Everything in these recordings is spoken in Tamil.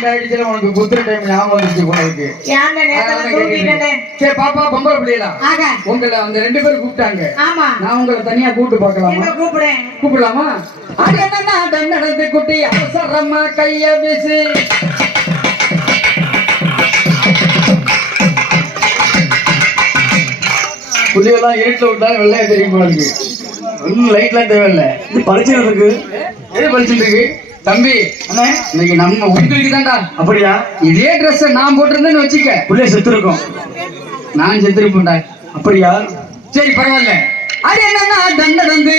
ரெண்டாயிடுச்சுல உனக்கு குத்துற டைம் ஞாபகம் வந்துச்சு உனக்கு. சரி பாப்பா பொம்பளை ஆக, உங்களை அந்த ரெண்டு பேரும் கூப்பிட்டாங்க. ஆமா. நான் உங்களை தனியா கூப்பிட்டு பார்க்கலாமா? கூப்பிடுறேன் கூப்பிடலாமா? அது தன்னடந்து குட்டி அவசரமா கைய வீசு. புள்ளியெல்லாம் இருட்டில் விட்டா வெள்ளையா தெரியும் போல இருக்கு. லைட்லாம் தேவையில்ல. இது பரிச்சயம் இருக்கு. எது படிச்சுட்டு இருக்கு? தம்பி அண்ணே இன்னைக்கு நம்ம உங்களுக்கு தான்டா அப்படியா? இதே ட்ரெஸ் நான் போட்டிருந்தேன்னு வச்சுக்க. உள்ளே செத்து இருக்கும் நான் செத்துருப்பேன்டா. அப்படியா? சரி பரவாயில்ல. அது என்னன்னா தண்டை வந்து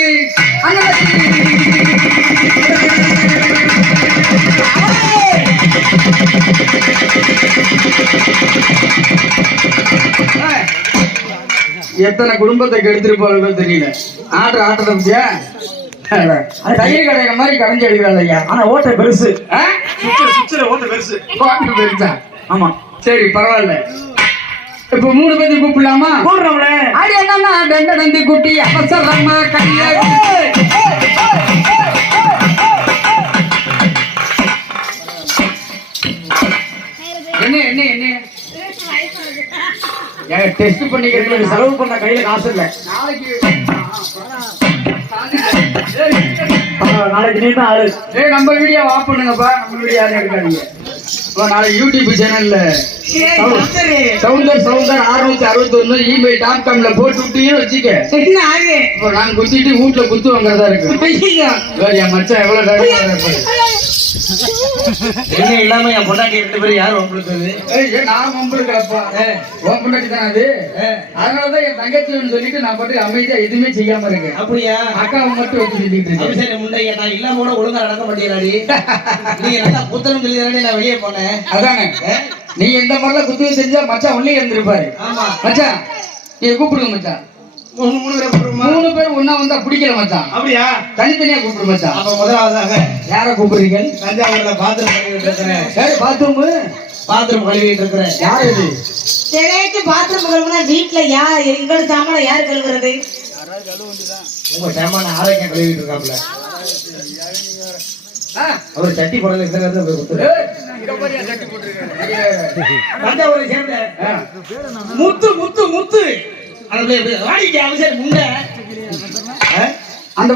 எத்தனை குடும்பத்தை கெடுத்திருப்பார்களோ தெரியல. ஆடுற ஆட்டத்தை பத்தியா? தயிர் கடைக்கிற மாதிரி கடைஞ்சு எடுக்கிறாள் ஐயா. ஆனா ஓட்டை பெருசு. ஆ? சுவிட்சில் ஓட்டை பெருசு. பாட்டு பெருசா? ஆமா. சரி பரவாயில்ல. இப்ப மூணு பேருக்கு கூப்பிடலாமா? போடுறோம்ல அது என்னன்னா தண்ட நந்தி குட்டி அவசரமா கைய என்ன என்ன என்ன? டெஸ்ட் பண்ணிக்கிறீங்க செலவு பண்ண கையில காசு இல்ல. நாளைக்கு நாளைக்கு நீ தான் ஆளு. ஏய் நம்ம வீடியோ ஆஃப் பண்ணுங்கப்பா. நம்ம வீடியோ யாரும் எடுக்காதீங்க. இப்போ நாளைக்கு யூடியூப் சேனல்ல சவுந்தர் சவுந்தர் அறுநூத்தி அறுபத்தி ஒண்ணு இமெயில் டாட் காம்ல போட்டு விட்டீங்கன்னு வச்சுக்க. என்ன ஆகு இப்போ நான் குத்திட்டு வீட்டுல குத்து வாங்குறதா இருக்கு. வேற மச்சான் எவ்வளவு என்ன இல்லாம என் பொண்டாட்டி ரெண்டு பேரும் ஏய், ஏய், நான் மம்பளுக்குறப்பா உன் பொண்டாட்டி தான் அது. அதனாலதான் என் தங்கச்சின்னு சொல்லிட்டு நான் பாட்டு அமைதியா எதுவுமே செய்யாம இருக்கேன். அப்படியா? அக்காவை மட்டும் வச்சு சொல்லிட்டு இருக்கேன். சரி முண்டைய நான் இல்லாம கூட ஒழுங்கா நடக்க மாட்டேங்கிறாடி. நீங்க நல்லா சொல்லி தானே நான் வெளியே போனேன். அதானே? நீ எந்த மாதிரிலாம் குத்து செஞ்சா மச்சான் உள்ளே இருந்திருப்பாரு ஆமா. மச்சான் நீ கூப்பிடுங்க மச்சான். மூணு மூணு பேர் போடுமா மூணு பேர் ஒண்ணா வந்தா பிடிக்கல மச்சான். அப்படியா? தனித்தனியா கூப்பிடு மச்சான். அப்ப முதலாவதாக யார கூப்பிடுறீங்க? தஞ்சாவூர்ல பாத்ரூம் கழுவிட்டு இருக்கிறேன் யாரு பாத்ரூம் பாத்ரூம் கழுவிட்டு இருக்கிறேன் யாரு இது? சரியாச்சு பாத்ரூம் கழுவுனா வீட்டுல யார் எங்களோட சாமான யார் கழுவுறது? உங்க சாமான ஆரோக்கியம் கழுவிட்டு இருக்காப்ல ஆ, அவர் சட்டி போடல. தஞ்சாவூரை சேர்ந்த முத்து முத்து முத்து. அந்த